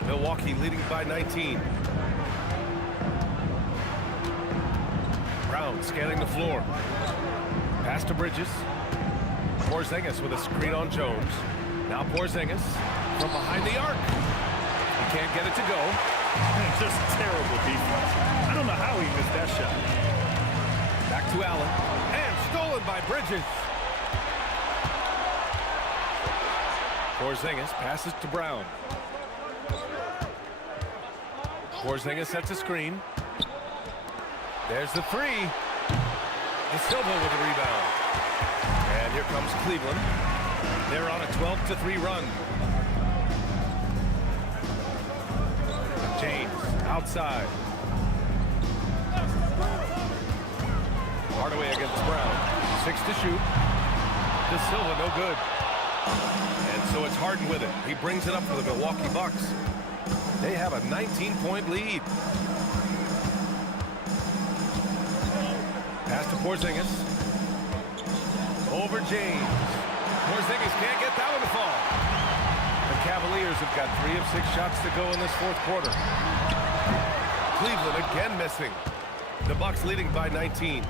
Milwaukee leading by 19. Brown scanning the floor. Pass to Bridges. Porzingis with a screen on Jones. Now Porzingis from behind the arc. He can't get it to go. Just terrible defense. I don't know how he missed that shot. Back to Allen. And stolen by Bridges. Porzingis passes to Brown. Porzingis sets a screen. There's the 3. De Silva with the rebound. And here comes Cleveland. They're on a 12-3 run. James outside. Hardaway against Brown. 6 to shoot. De Silva no good. And so it's Harden with it. He brings it up for the Milwaukee Bucks. They have a 19-point lead. Pass to Porzingis. Over James. Porzingis can't get that one to fall. The Cavaliers have got 3 of 6 shots to go in this 4th quarter. Cleveland again missing. The Bucks leading by 19.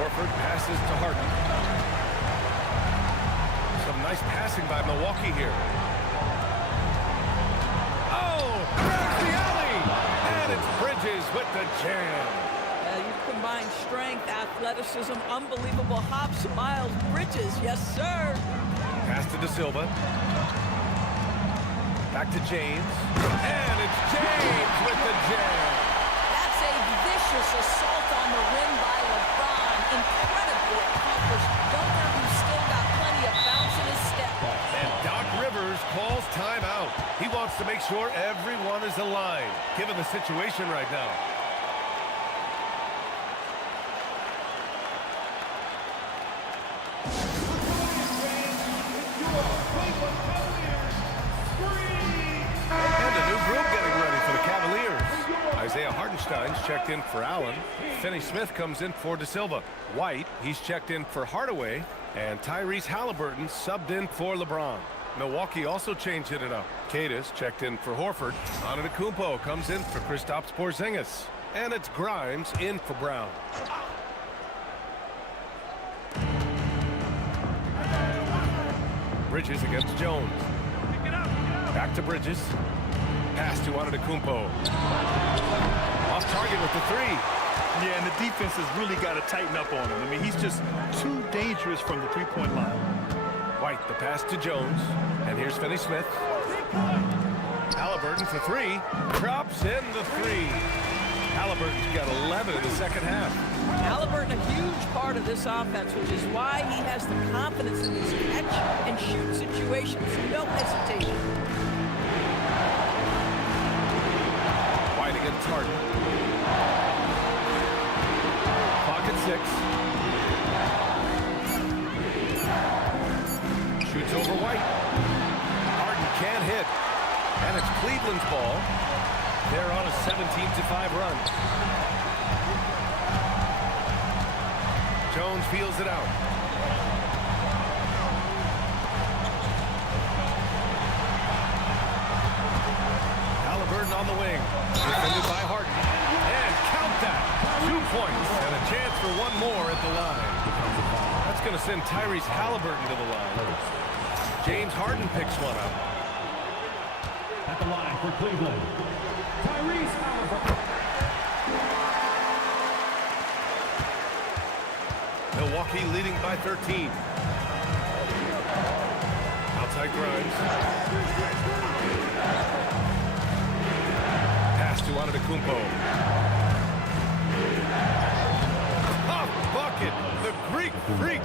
Horford passes to Harden. Some nice passing by Milwaukee here. The alley, and it's Bridges with the jam. You combine strength, athleticism, unbelievable hops, Miles Bridges, yes sir. Pass to De Silva. Back to James, and it's James with the jam. That's a vicious assault on the rim by LeBron. Incredibly accomplished dunker who's still got plenty of bounce in his step. And Doc Rivers calls timeout. He wants to make sure everyone is aligned, given the situation right now. And a new group getting ready for the Cavaliers. Isaiah Hartenstein's checked in for Allen. Finney Smith comes in for De Silva. White, he's checked in for Hardaway. And Tyrese Halliburton subbed in for LeBron. Milwaukee also changed it up. Cadis checked in for Horford. Antetokounmpo comes in for Kristaps Porzingis. And it's Grimes in for Brown. Bridges against Jones. Back to Bridges. Pass to Antetokounmpo. Off target with the three. Yeah, and the defense has really got to tighten up on him. I mean, he's just too dangerous from the three-point line. White, the pass to Jones. And here's Finney-Smith. Halliburton for three. Drops in the three. Halliburton's got 11 in the second half. Halliburton, a huge part of this offense, which is why he has the confidence in these catch-and-shoot situations. No hesitation. White against Harden. Clock at 6. Shoots over White. Harden can't hit. And it's Cleveland's ball. They're on a 17-5 run. Jones feels it out. Halliburton on the wing. Defended by Harden. And count that. 2 points and a chance for one more at the line. That's going to send Tyrese Halliburton to the line. James Harden picks one up. At the line for Cleveland, Tyrese Halliburton. Milwaukee leading by 13. Outside Grimes. Pass to Antetokounmpo. Tough bucket. The Greek freak.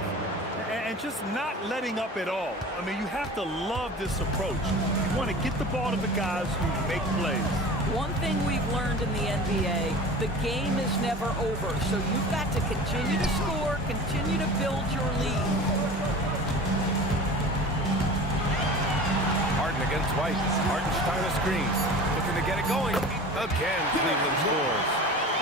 And just not letting up at all. I mean, you have to love this approach. You want to get the ball to the guys who make plays. One thing we've learned in the NBA, the game is never over, so you've got to continue to score, continue to build your lead. Harden against White. Hardenstein a screen. Looking to get it going. Again, Cleveland scores.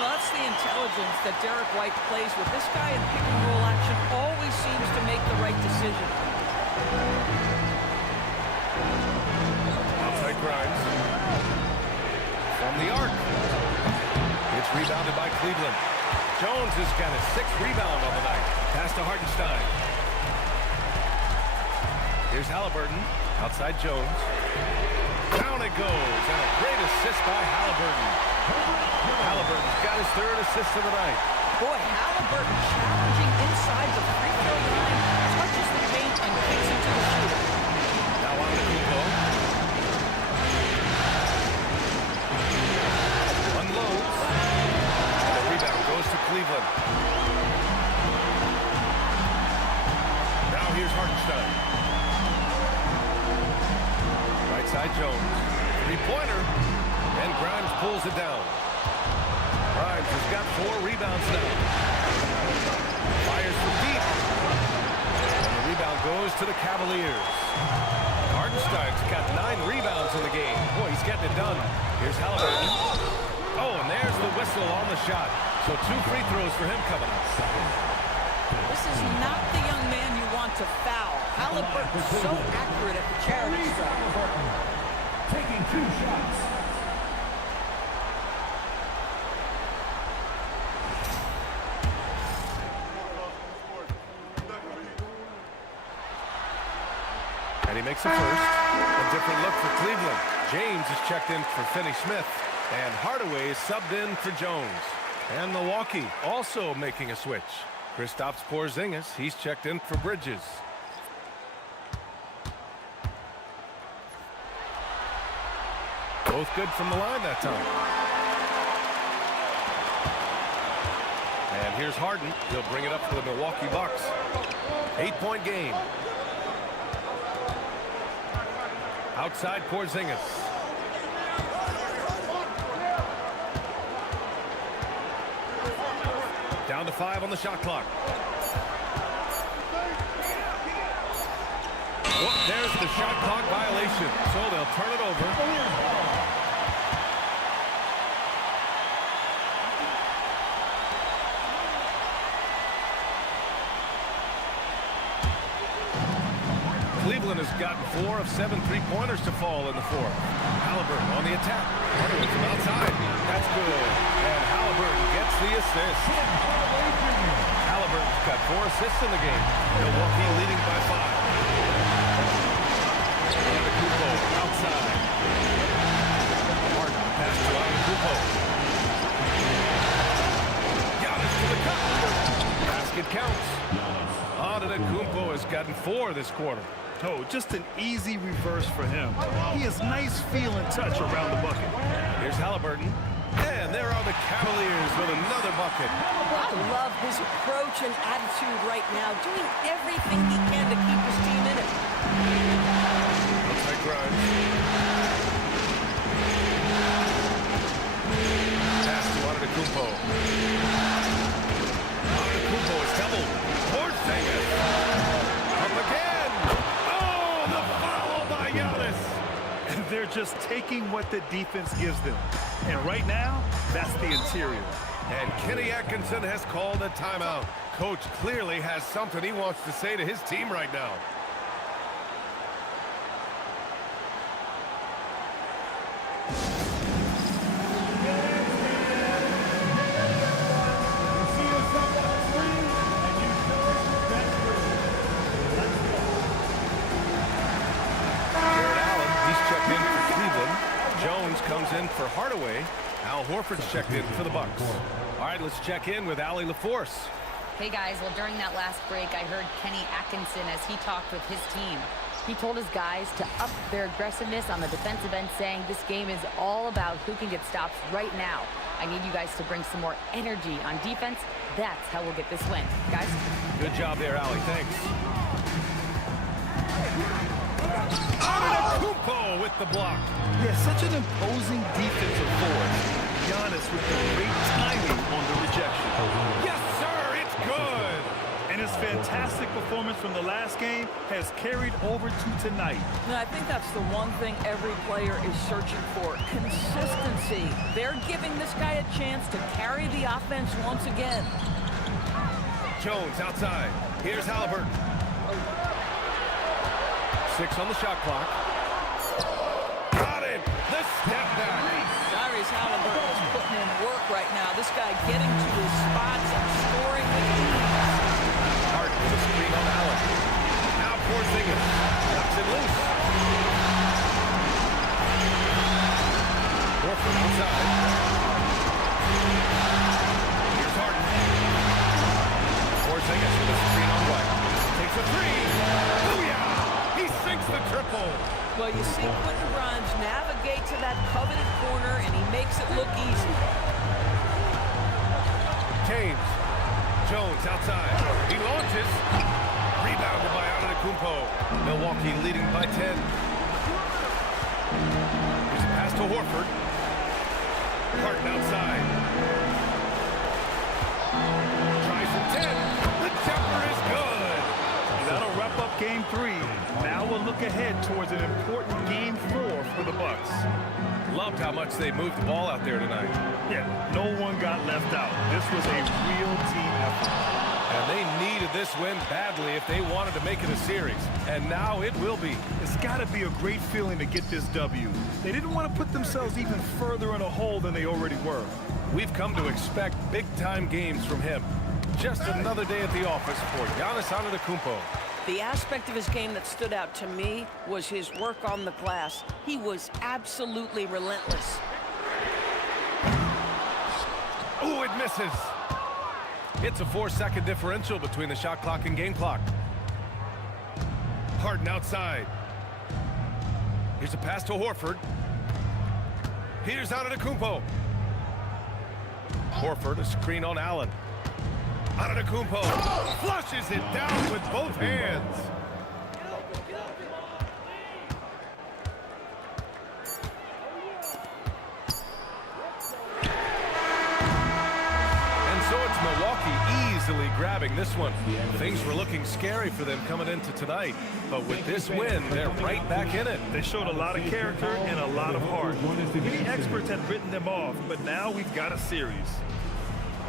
Well, that's the intelligence that Derek White plays with. This guy in pick-and-roll action always seems to make the right decision. Outside Grimes. From the arc. It's rebounded by Cleveland. Jones has got his 6th rebound on the night. Pass to Hardenstein. Here's Halliburton. Outside Jones. Down it goes. And a great assist by Halliburton. Halliburton's got his 3rd assist of the night. Boy, Halliburton challenging inside the free throw line, touches the paint and kicks it to the shooter. Now on to Kupo. Unloads. And the rebound goes to Cleveland. Now here's Hardenstein. Right side Jones. 3-pointer. And Grimes pulls it down. Grimes has got 4 rebounds now. Fires from deep. And the rebound goes to the Cavaliers. Hardenstein's got 9 rebounds in the game. Boy, he's getting it done. Here's Halliburton. Oh, and there's the whistle on the shot. So 2 free throws for him coming up. This is not the young man you want to foul. Halliburton's so accurate at the charity stripe. Taking 2 shots. And he makes a first. A different look for Cleveland. James is checked in for Finney-Smith. And Hardaway is subbed in for Jones. And Milwaukee also making a switch. Kristaps Porzingis, he's checked in for Bridges. Both good from the line that time. And here's Harden. He'll bring it up for the Milwaukee Bucks. 8-point game. Outside Porzingis. Down to 5 on the shot clock. Oh, there's the shot clock violation. So they'll turn it over. Cleveland has gotten 4 of 7 three-pointers to fall in the fourth. Halliburton on the attack. Hardaway from outside. That's good. And Halliburton gets the assist. Halliburton's got 4 assists in the game. Milwaukee leading by 5. Antetokounmpo outside. Harden pass to Antetokounmpo. Giannis to the cup. Basket counts. Antetokounmpo has gotten 4 this quarter. Oh, just an easy reverse for him. He has nice feel and touch around the bucket. Here's Halliburton. And there are the Cavaliers with another bucket. I love his approach and attitude right now, doing everything he can to keep his team in it. Outside Grimes. Pass to Antetokounmpo. Antetokounmpo is doubled. Porzingis. Up again. Oh, the foul by Giannis. And they're just taking what the defense gives them. And right now, that's the interior. And Kenny Atkinson has called a timeout. Coach clearly has something he wants to say to his team right now. Comes in for Hardaway. Al Horford's checked in for the Bucks. All right, let's check in with Allie LaForce. Hey guys, well during that last break I heard Kenny Atkinson as he talked with his team. He told his guys to up their aggressiveness on the defensive end, saying this game is all about who can get stops right now. I need you guys to bring some more energy on defense. That's how we'll get this win. Guys? Good job there, Allie. Thanks. Antetokounmpo with the block. Yeah, such an imposing defensive force. Giannis with the great timing on the rejection. Yes, sir, it's good. And his fantastic performance from the last game has carried over to tonight. And I think that's the one thing every player is searching for, consistency. They're giving this guy a chance to carry the offense once again. Jones outside. Here's Halliburton. 6 on the shot clock. Got it! The step back. Tyrese Halliburton is putting in work right now. This guy getting to his spots and scoring with ease. Harden with a screen on Allen. Now Porzingis knocks it loose. Horford outside. Here's Harden. Porzingis with a screen on White. Takes a 3. Booyah! He sinks the triple. Well, you see Quentin Grimes navigate to that coveted corner, and he makes it look easy. James. Jones outside. He launches. Rebounded by Antetokounmpo. Milwaukee leading by 10. Here's a pass to Horford. Harden outside. Tries from 10. The jumper is good. That'll wrap up game 3. Now we'll look ahead towards an important game 4 for the Bucks. Loved how much they moved the ball out there tonight. Yeah, no one got left out. This was a real team effort. And they needed this win badly if they wanted to make it a series. And now it will be. It's got to be a great feeling to get this W. They didn't want to put themselves even further in a hole than they already were. We've come to expect big-time games from him. Just another day at the office for Giannis Antetokounmpo. The aspect of his game that stood out to me was his work on the glass. He was absolutely relentless. Oh, it misses. It's a 4-second differential between the shot clock and game clock. Harden outside. Here's a pass to Horford. Here's Antetokounmpo. Horford, a screen on Allen. Antetokounmpo flushes it down with both hands. And so it's Milwaukee easily grabbing this one. Things were looking scary for them coming into tonight, but with this win, they're right back in it. They showed a lot of character and a lot of heart. Many experts had written them off, but now we've got a series.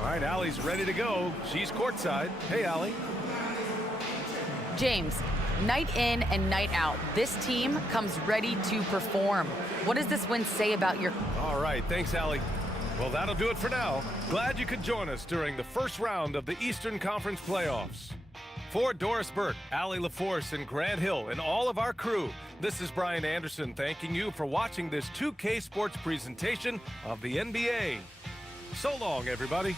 All right, Allie's ready to go. She's courtside. Hey, Allie. James, Night in and night out, this team comes ready to perform. What does this win say about your... All right, thanks, Allie. Well, that'll do it for now. Glad you could join us during the first round of the Eastern Conference playoffs. For Doris Burke, Allie LaForce, and Grant Hill, and all of our crew, this is Brian Anderson thanking you for watching this 2K Sports presentation of the NBA. So long, everybody.